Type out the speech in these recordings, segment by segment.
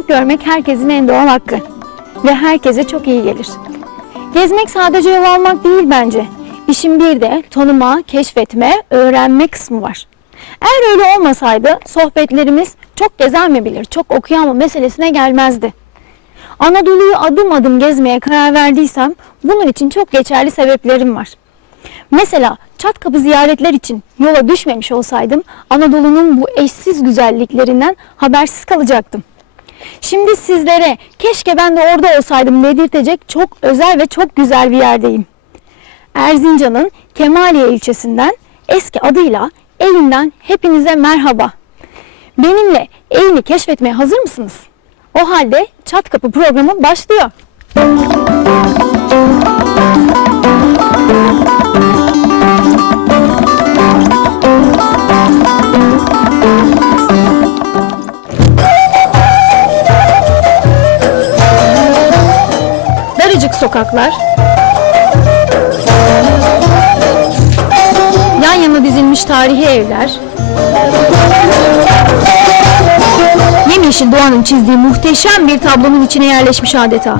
Gezmek görmek herkesin en doğal hakkı ve herkese çok iyi gelir. Gezmek sadece yol almak değil bence. İşin bir de tanıma, keşfetme, öğrenme kısmı var. Eğer öyle olmasaydı sohbetlerimiz çok gezen mi bilir, çok okuyan mı meselesine gelmezdi. Anadolu'yu adım adım gezmeye karar verdiysem bunun için çok geçerli sebeplerim var. Mesela Çatkapı ziyaretler için yola düşmemiş olsaydım Anadolu'nun bu eşsiz güzelliklerinden habersiz kalacaktım. Şimdi sizlere keşke ben de orada olsaydım dedirtecek çok özel ve çok güzel bir yerdeyim. Erzincan'ın Kemaliye ilçesinden eski adıyla Eğin'den hepinize merhaba. Benimle Eğin'i keşfetmeye hazır mısınız? O halde Çatkapı programı başlıyor. Daracık sokaklar, yan yana dizilmiş tarihi evler, yemyeşil doğanın çizdiği muhteşem bir tablonun içine yerleşmiş adeta.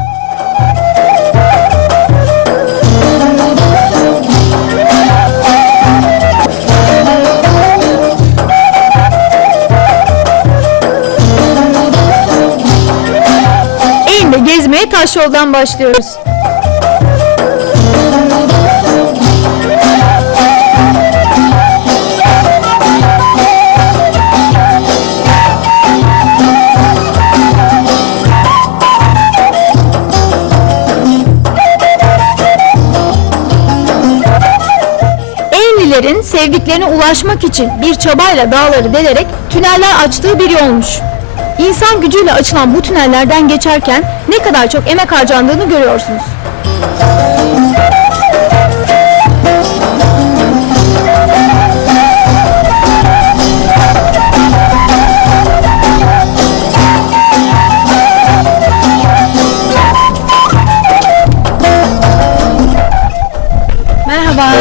Gezmeye taş yoldan başlıyoruz. Eğimlilerin sevdiklerine ulaşmak için bir çabayla dağları delerek tüneller açtığı bir yolmuş. İnsan gücüyle açılan bu tünellerden geçerken ne kadar çok emek harcandığını görüyorsunuz.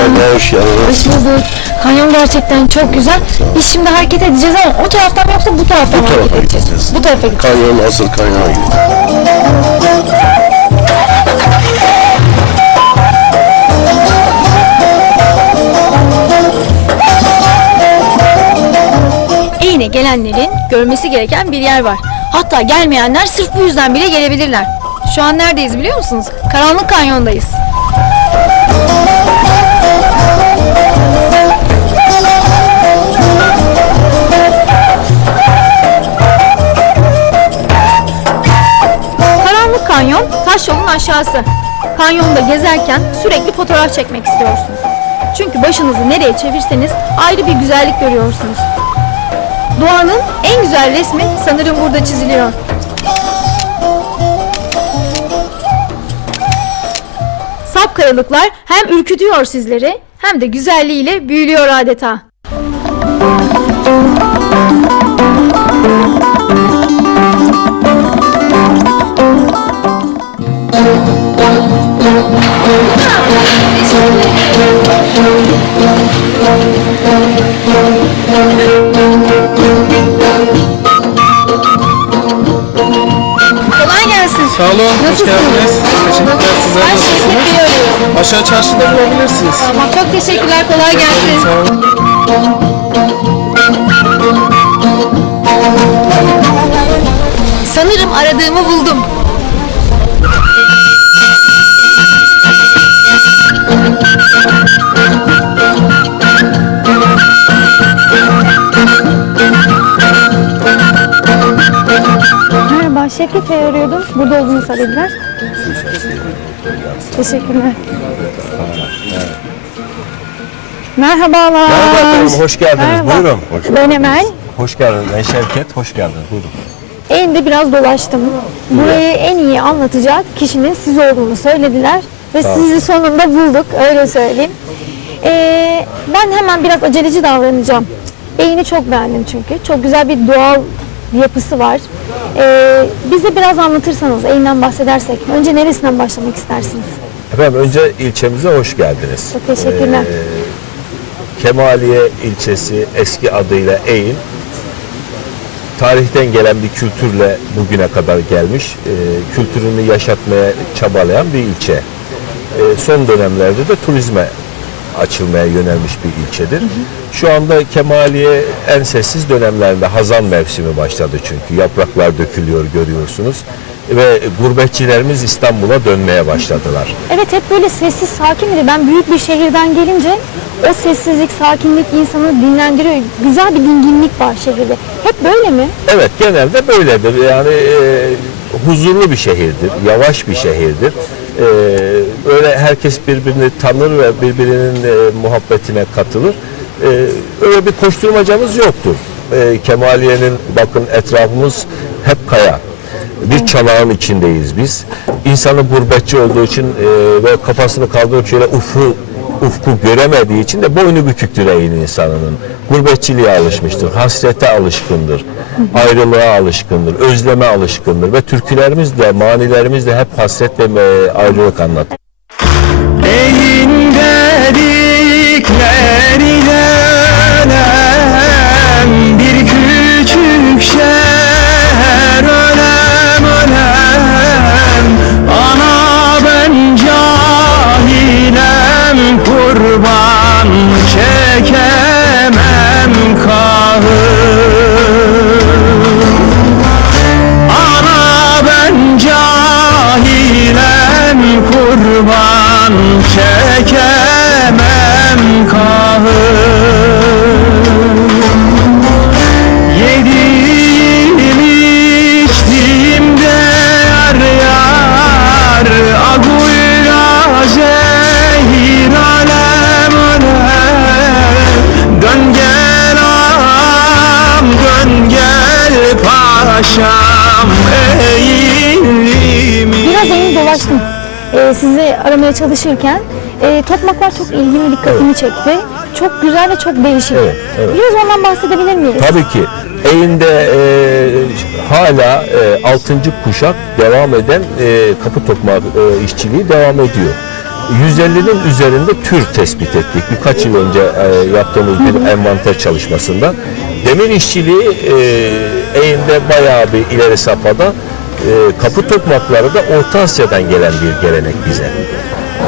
Merhaba. Hoş geldiniz. Hoş bulduk. Kanyon gerçekten çok güzel. Biz şimdi hareket edeceğiz ama o taraftan yoksa bu taraftan Bu hareket tarafa edeceğiz? gideceğiz. Bu tarafa gideceğiz. Kanyon asıl kanyona gidiyor. Eğine gelenlerin görmesi gereken bir yer var. Hatta gelmeyenler sırf bu yüzden bile gelebilirler. Şu an neredeyiz biliyor musunuz? Karanlık Kanyon'dayız. Kanyon taş yolun aşağısı. Kanyonda gezerken sürekli fotoğraf çekmek istiyorsunuz. Çünkü başınızı nereye çevirseniz ayrı bir güzellik görüyorsunuz. Doğanın en güzel resmi sanırım burada çiziliyor. Sapkayalıklar hem ürkütüyor sizleri hem de güzelliğiyle büyülüyor adeta. Çarşıda bulabilirsiniz. Tamam çok teşekkürler kolay gelsin. Sağ olun. Sanırım aradığımı buldum. Bey arıyordum. Burada olduğunu söylediler. Teşekkürler. Merhabalar. Merhaba efendim, hoş geldiniz. Merhaba. Buyurun. Hoş, Ben Emel. hoş geldiniz. Ben Şevket, hoş geldiniz. Buyurun. Eğinde biraz dolaştım. Burayı en iyi anlatacak kişinin siz olduğunu söylediler. Ve sizi sonunda bulduk, öyle söyleyeyim. Ee, ben hemen biraz aceleci davranacağım. Eğini çok beğendim çünkü. Çok güzel bir doğal yapısı var. Ee, bize biraz anlatırsanız, Eğin'den bahsedersek. Önce neresinden başlamak istersiniz? Efendim önce ilçemize hoş geldiniz. Çok teşekkürler. Ee, Kemaliye ilçesi eski adıyla Eğin. tarihten gelen bir kültürle bugüne kadar gelmiş, e, kültürünü yaşatmaya çabalayan bir ilçe. E, son dönemlerde de turizme açılmaya yönelmiş bir ilçedir. Şu anda Kemaliye en sessiz dönemlerinde hazan mevsimi başladı çünkü. Yapraklar dökülüyor görüyorsunuz. Ve gurbetçilerimiz İstanbul'a dönmeye başladılar. Evet hep böyle sessiz sakin miydi? Ben büyük bir şehirden gelince o sessizlik, sakinlik insanı dinlendiriyor. Güzel bir dinginlik var şehirde. Hep böyle mi? Evet genelde böyledir. Yani e, huzurlu bir şehirdir, yavaş bir şehirdir. E, öyle herkes birbirini tanır ve birbirinin e, muhabbetine katılır. E, öyle bir koşturmacamız yoktur. E, Kemaliye'nin bakın etrafımız hep kaya. Bir çanağın içindeyiz biz. İnsanı gurbetçi olduğu için e, ve kafasını kaldırıp şöyle ufu ufku göremediği için de boynu büküktür eğin insanının. Gurbetçiliğe alışmıştır, hasrete alışkındır, ayrılığa alışkındır, özleme alışkındır ve türkülerimiz de, manilerimiz de hep hasret ve e, ayrılık anlatır. Sizi aramaya çalışırken e, tokmaklar çok ilgimi, dikkatimi çekti. Çok güzel ve çok değişik. Evet, evet. Biraz ondan bahsedebilir miyiz? Tabii ki Eğin'de e, hala e, 6. kuşak devam eden e, kapı tokmağı e, işçiliği devam ediyor. 150'nin üzerinde tür tespit ettik birkaç yıl önce e, yaptığımız bir envanter çalışmasında. Demir işçiliği e, Eğin'de bayağı bir ileri safhada. E, kapı tokmakları da Orta Asya'dan gelen bir gelenek bize.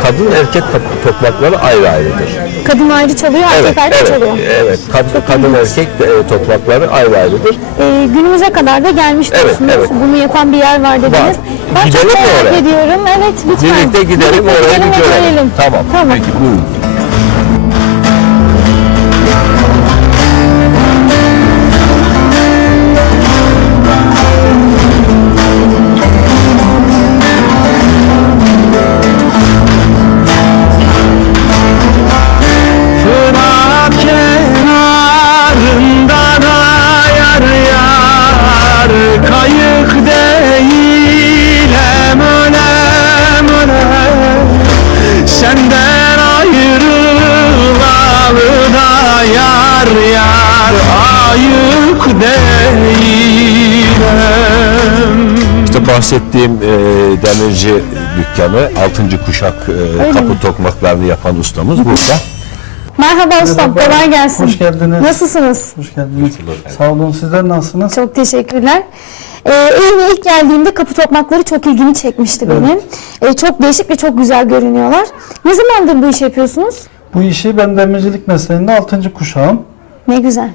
Kadın erkek kapı tokmakları ayrı ayrıdır. Kadın ayrı çalıyor, Evet, erkek ayrı evet, çalıyor. evet. Kad- Çok kadın ilginç. erkek e, toprakları ayrı ayrıdır. Ee, günümüze kadar da gelmiş Evet, diyorsunuz. evet. Bunu yapan bir yer var dediniz. Var. Ben Gidelim çok merak oraya? ediyorum. Evet lütfen. Birlikte gidelim Birlikte oraya gidelim. Tamam. Tamam. Peki buyurun. Bahsettiğim e, demirci dükkanı 6. kuşak e, kapı tokmaklarını yapan ustamız burada. Merhaba ustam, Merhaba. kolay gelsin. Hoş geldiniz. Nasılsınız? Hoş geldiniz. Sağ olun. Sizler nasılsınız? Çok teşekkürler. Ee, evime ilk geldiğimde kapı tokmakları çok ilgimi çekmişti benim. Ee, çok değişik ve çok güzel görünüyorlar. Ne zamandır bu işi yapıyorsunuz? Bu işi ben demircilik mesleğinde 6. kuşağım. Ne güzel.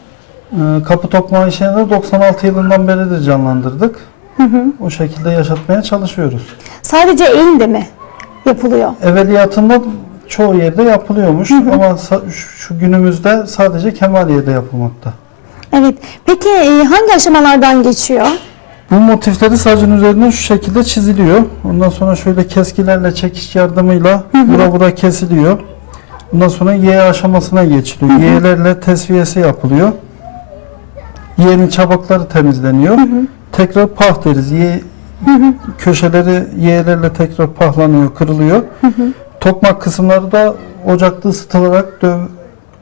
Ee, Kapı tokma işini de 96 yılından beridir canlandırdık. O şekilde yaşatmaya çalışıyoruz. Sadece eğinde mi yapılıyor? Evveliyatında çoğu yerde yapılıyormuş ama sa- şu- şu günümüzde sadece Kemaliye'de yapılmakta. Evet. Peki e, hangi aşamalardan geçiyor? Bu motifleri sacın üzerinden şu şekilde çiziliyor. Ondan sonra şöyle keskilerle çekiş yardımıyla bura bura kesiliyor. Ondan sonra Y aşamasına geçiliyor. Y'lerle tesviyesi yapılıyor. Y'nin çabakları temizleniyor. Tekrar pah deriz. Y köşeleri Y'lerle tekrar pahlanıyor, kırılıyor. Tokmak kısımları da ocakta ısıtılarak döv,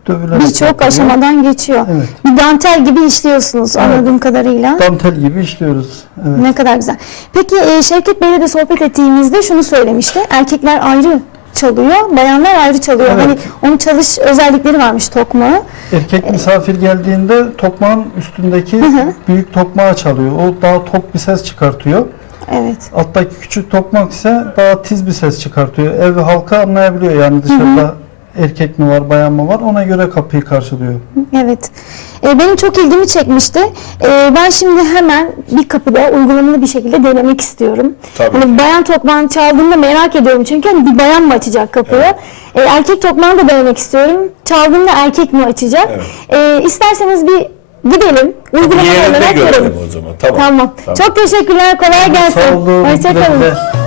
dövülerek Birçok aşamadan geçiyor. Evet. Bir dantel gibi işliyorsunuz anladığım kadarıyla. Dantel gibi işliyoruz. Evet. Ne kadar güzel. Peki e, Şevket Bey'le de sohbet ettiğimizde şunu söylemişti. Erkekler ayrı çalıyor, bayanlar ayrı çalıyor. Evet. Hani onun çalış özellikleri varmış tokmağı. Erkek misafir geldiğinde tokmağın üstündeki büyük tokmağı çalıyor. O daha tok bir ses çıkartıyor. Evet. Alttaki küçük tokmak ise daha tiz bir ses çıkartıyor. Ev halka anlayabiliyor yani dışarıda erkek mi var, bayan mı var ona göre kapıyı karşılıyor. Evet. E, benim çok ilgimi çekmişti. E, ben şimdi hemen bir kapıda uygulamalı bir şekilde denemek istiyorum. Tabii. Hani bayan tokmağını çaldığımda merak ediyorum çünkü hani bir bayan mı açacak kapıyı? E, erkek tokmağını da denemek istiyorum. Çaldığımda erkek mi açacak? E, isterseniz bir gidelim. Uygulamalı Yerinde olarak görelim görelim. o zaman. Tamam. Tamam. Çok teşekkürler. Kolay gelsin. Sağ olun. Hoşçakalın. güle güle.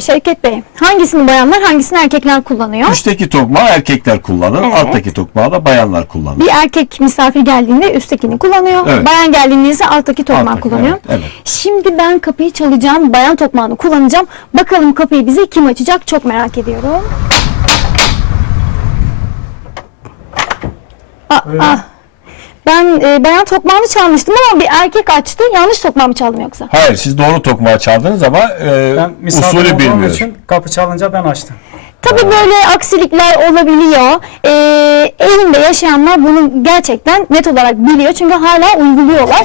Şimdi Şevket Bey, hangisini bayanlar, hangisini erkekler kullanıyor? Üstteki tokmağı erkekler kullanır, Evet. alttaki tokmağı da bayanlar kullanır. Bir erkek misafir geldiğinde üsttekini kullanıyor. Evet. Bayan geldiğinde ise alttaki tokmağı Alttaki, kullanıyor. evet, evet. Şimdi ben kapıyı çalacağım. Bayan tokmağını kullanacağım. Bakalım kapıyı bize kim açacak? Çok merak ediyorum. Aa, ben e, bayan tokmağını çalmıştım ama bir erkek açtı. Yanlış tokmağı mı çaldım yoksa? Hayır, siz doğru tokmağı çaldınız ama e, Ben misafir usulü olduğum bilmiyor. için kapı çalınca ben açtım. Tabii böyle aksilikler olabiliyor. Ee, evinde yaşayanlar bunu gerçekten net olarak biliyor. Çünkü hala uyguluyorlar.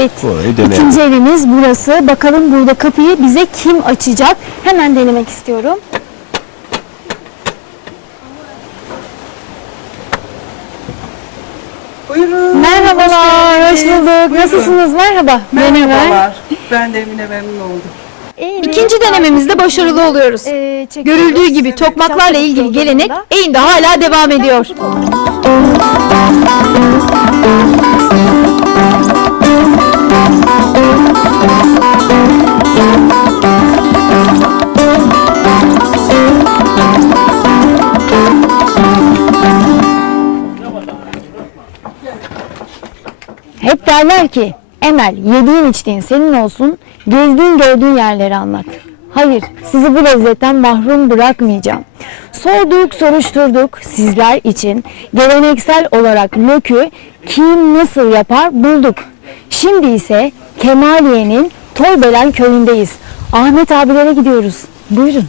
Evet. İkinci evimiz burası. Bakalım burada kapıyı bize kim açacak? Hemen denemek istiyorum. Buyurun. Merhabalar, hoş geldiniz. bulduk. Buyurun. Nasılsınız? Merhaba. Merhabalar. Ben de Emine memnun oldum. İkinci denememizde başarılı oluyoruz. Ee, Görüldüğü gibi tokmaklarla ilgili gelenek Eğin'de hala devam ediyor. Hep derler ki Emel yediğin içtiğin senin olsun, gezdiğin gördüğün yerleri anlat. Hayır, sizi bu lezzetten mahrum bırakmayacağım. Sorduk, soruşturduk sizler için. Geleneksel olarak lökü kim nasıl yapar bulduk. Şimdi ise Kemaliye'nin Toybelen köyündeyiz. Ahmet abilere gidiyoruz. Buyurun.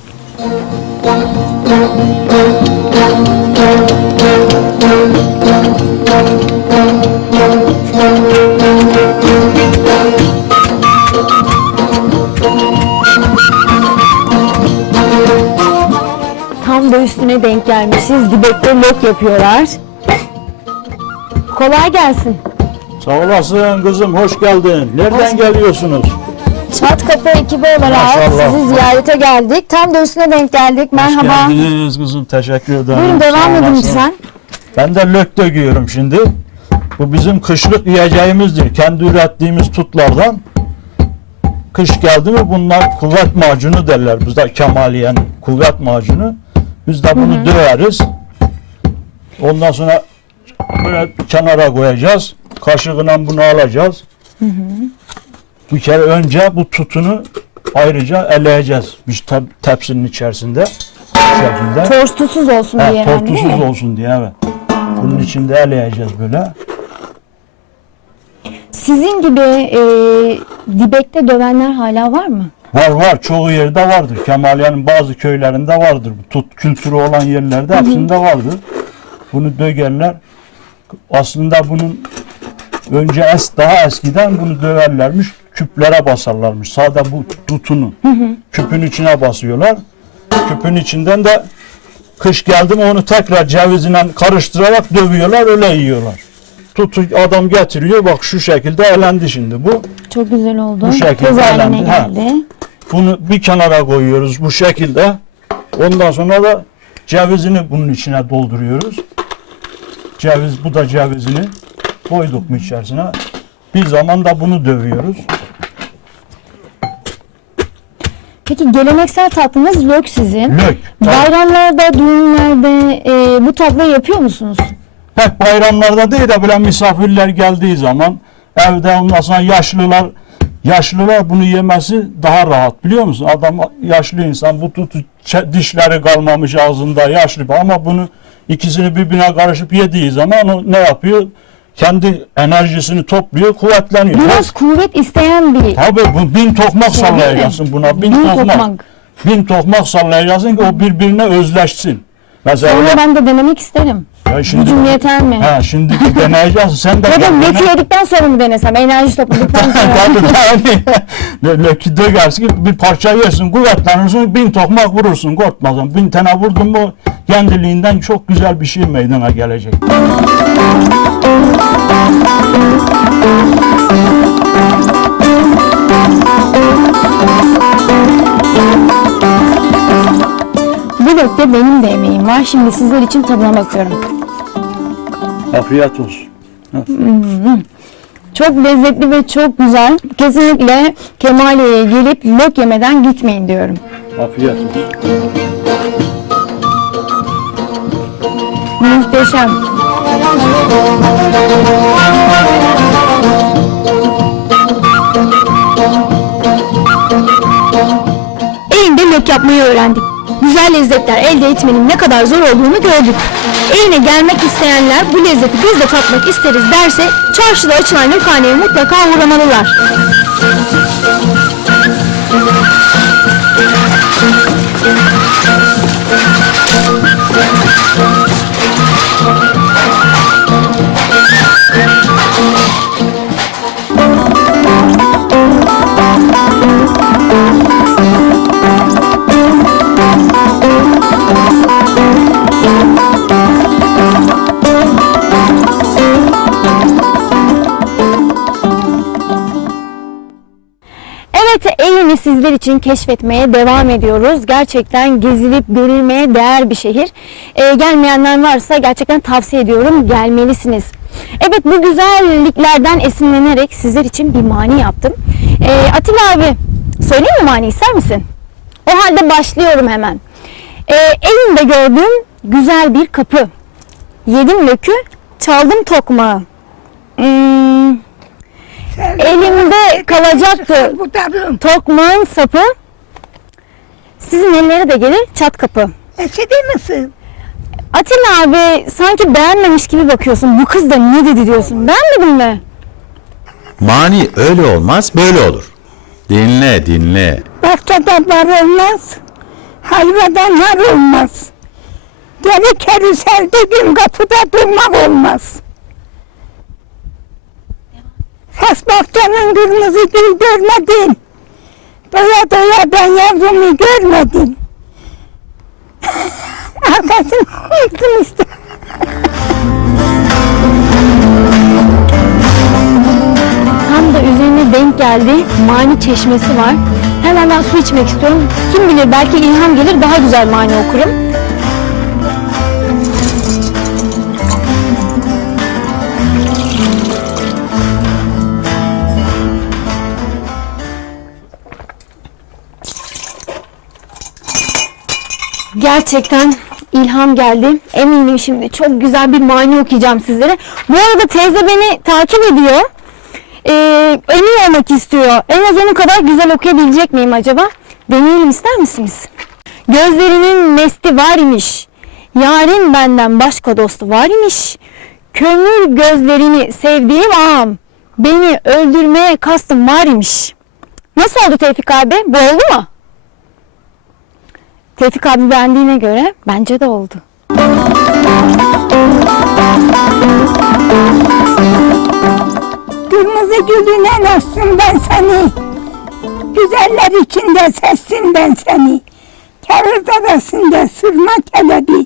Tam da üstüne denk gelmişiz. Dibekte lok yapıyorlar. Kolay gelsin. Sağ olasın kızım, hoş geldin. Nereden geliyorsunuz? Çat Kapı ekibi olarak Maşallah. sizi ziyarete geldik. Tam da üstüne denk geldik. Merhaba. Hoş geldiniz kızım, teşekkür ederim. Buyurun Sağ devam edin olasın. lütfen. Ben de lök döküyorum şimdi. Bu bizim kışlık yiyeceğimizdir. Kendi ürettiğimiz tutlardan. Kış geldi mi bunlar kuvvet macunu derler. Bizde Kemaliyen kuvvet macunu. Biz de bunu döveriz. Ondan sonra böyle kenara koyacağız. Kaşığıyla bunu alacağız. Bir kere önce bu tutunu ayrıca eleyeceğiz. Bir tep- tepsinin içerisinde. Şekilde. Tortusuz olsun Ha, diye tortusuz mi? olsun diye evet. Bunun içinde eleyeceğiz böyle. Sizin gibi e, dibekte dövenler hala var mı? Var var çoğu yerde vardır. Kemaliye'nin bazı köylerinde vardır. Tut kültürü olan yerlerde hepsinde vardır. Bunu dögerler. Aslında bunun önce es daha eskiden bunu döverlermiş. Küplere basarlarmış. Sade bu tutunu. Küpün içine basıyorlar. Küpün içinden de kış geldi mi onu tekrar cevizle karıştırarak dövüyorlar öyle yiyorlar. Tutu adam getiriyor bak şu şekilde elendi şimdi bu. Çok güzel oldu. Bu şekilde elendi, ha. geldi. Bunu bir kenara koyuyoruz bu şekilde. Ondan sonra da cevizini bunun içine dolduruyoruz. Ceviz bu da cevizini koyduk mu içerisine. Bir zaman da bunu dövüyoruz. Peki geleneksel tatlınız lök sizin. Lök. Bayramlarda, düğünlerde e, bu tatlıyı yapıyor musunuz? Pek bayramlarda değil de böyle misafirler geldiği zaman evde ondan sonra yaşlılar yaşlılar bunu yemesi daha rahat biliyor musun? Adam yaşlı insan bu tutu dişleri kalmamış ağzında yaşlı ama bunu ikisini birbirine karışıp yediği zaman o ne yapıyor? Kendi enerjisini topluyor, kuvvetleniyor. Biraz kuvvet isteyen bir Tabii bu bin tokmak Şey sallayacaksın buna. Bin, Bin tokmak. tokmak. Bin tokmak sallayacaksın ki o birbirine özleşsin. Mesela Sonra ben de denemek isterim. Ya şimdi, Gücüm yeter mi? Ha, şimdi deneyeceksin. Sen de Ya da lökü yedikten sonra mı denesem? Enerji topladıktan sonra. Tabii yani. Lökü dökersin ki bir parça yersin, kuvvetlenirsin, bin tokmak vurursun, korkmazsın. Bin tane vurdun mu kendiliğinden çok güzel bir şey meydana gelecek. bu lökte benim de emeğim var. Şimdi sizler için tadına bakıyorum. Afiyet olsun. Çok lezzetli ve çok güzel. Kesinlikle Kemaliye'ye gelip lök yemeden gitmeyin diyorum. Afiyet olsun. Muhteşem. Elinde lök yapmayı öğrendik. Güzel lezzetler elde etmenin ne kadar zor olduğunu gördük. Eline gelmek isteyenler bu lezzeti biz de tatmak isteriz derse çarşıda açılan lokhaneye mutlaka uğramalılar. Sizler için keşfetmeye devam ediyoruz. Gerçekten gezilip görülmeye değer bir şehir. Ee, gelmeyenler varsa gerçekten tavsiye ediyorum, gelmelisiniz. Evet, bu güzelliklerden esinlenerek sizler için bir mani yaptım. Ee, Atilla abi, söyleyeyim mi mani ister misin? O halde başlıyorum hemen. Ee, elimde gördüğüm güzel bir kapı. Yedim lökü, çaldım tokmağı. Hmm, elimde kalacaktı tokmağın sapı. Sizin ellere de gelir çat kapı. Esedi misin? Atilla abi sanki beğenmemiş gibi bakıyorsun. Bu kız da ne dedi diyorsun. Beğenmedin mi? Mani öyle olmaz böyle olur. Dinle dinle. Bahçede bar olmaz. Hayvadan har olmaz. Deli keri sevdiğim kapıda durmak olmaz. Has kırmızı gül görmedin. Doya doya ben yavrumu görmedim. Arkasını yıktım işte. Tam da üzerine denk geldi. Mani çeşmesi var. Hemen ben su içmek istiyorum. Kim bilir belki ilham gelir daha güzel mani okurum. Gerçekten ilham geldi. Eminim şimdi çok güzel bir mani okuyacağım sizlere. Bu arada teyze beni takip ediyor. Ee, emin olmak istiyor. En az onun kadar güzel okuyabilecek miyim acaba? Deneyelim ister misiniz? Gözlerinin mesti var imiş. Yarın benden başka dostu var imiş. Kömür gözlerini sevdiğim ağam. Beni öldürmeye kastım var imiş. Nasıl oldu Tevfik abi? Bu oldu mu? Tevfik abi beğendiğine göre bence de oldu. Kırmızı gülüne açtım ben seni. Güzeller içinde sessim ben seni. Kağıt arasında sırma kelebi.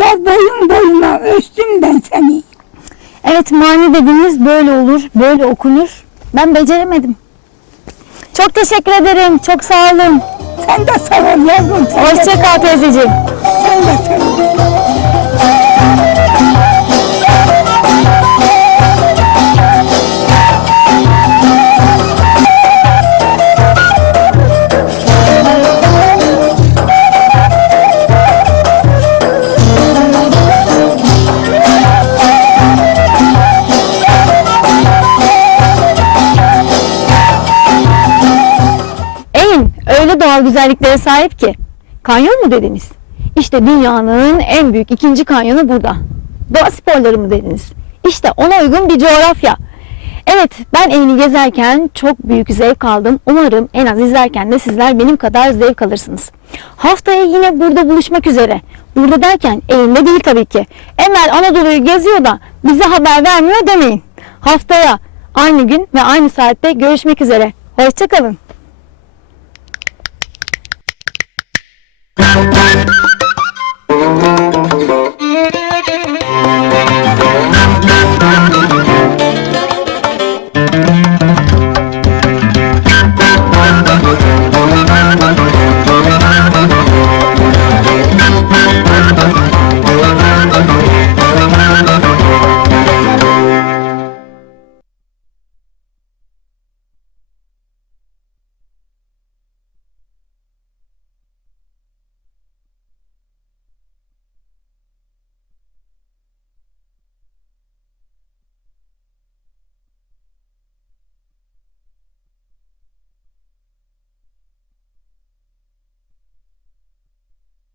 Yaz boyun boyuna ölçtüm ben seni. Evet mani dediğiniz böyle olur, böyle okunur. Ben beceremedim. Çok teşekkür ederim. Çok sağ olun. Sen de sağ ol yavrum. Sen de, Hoşça kal teyzeciğim. sen de sağ ol. Doğal güzelliklere sahip ki. Kanyon mu dediniz? İşte dünyanın en büyük ikinci kanyonu burada. Doğa sporları mı dediniz? İşte ona uygun bir coğrafya. Evet ben Eyn'i gezerken çok büyük zevk aldım. Umarım en az izlerken de sizler benim kadar zevk alırsınız. Haftaya yine burada buluşmak üzere. Burada derken Eyn'de değil tabii ki. Emel Anadolu'yu geziyor da bize haber vermiyor demeyin. Haftaya aynı gün ve aynı saatte görüşmek üzere. Hoşçakalın.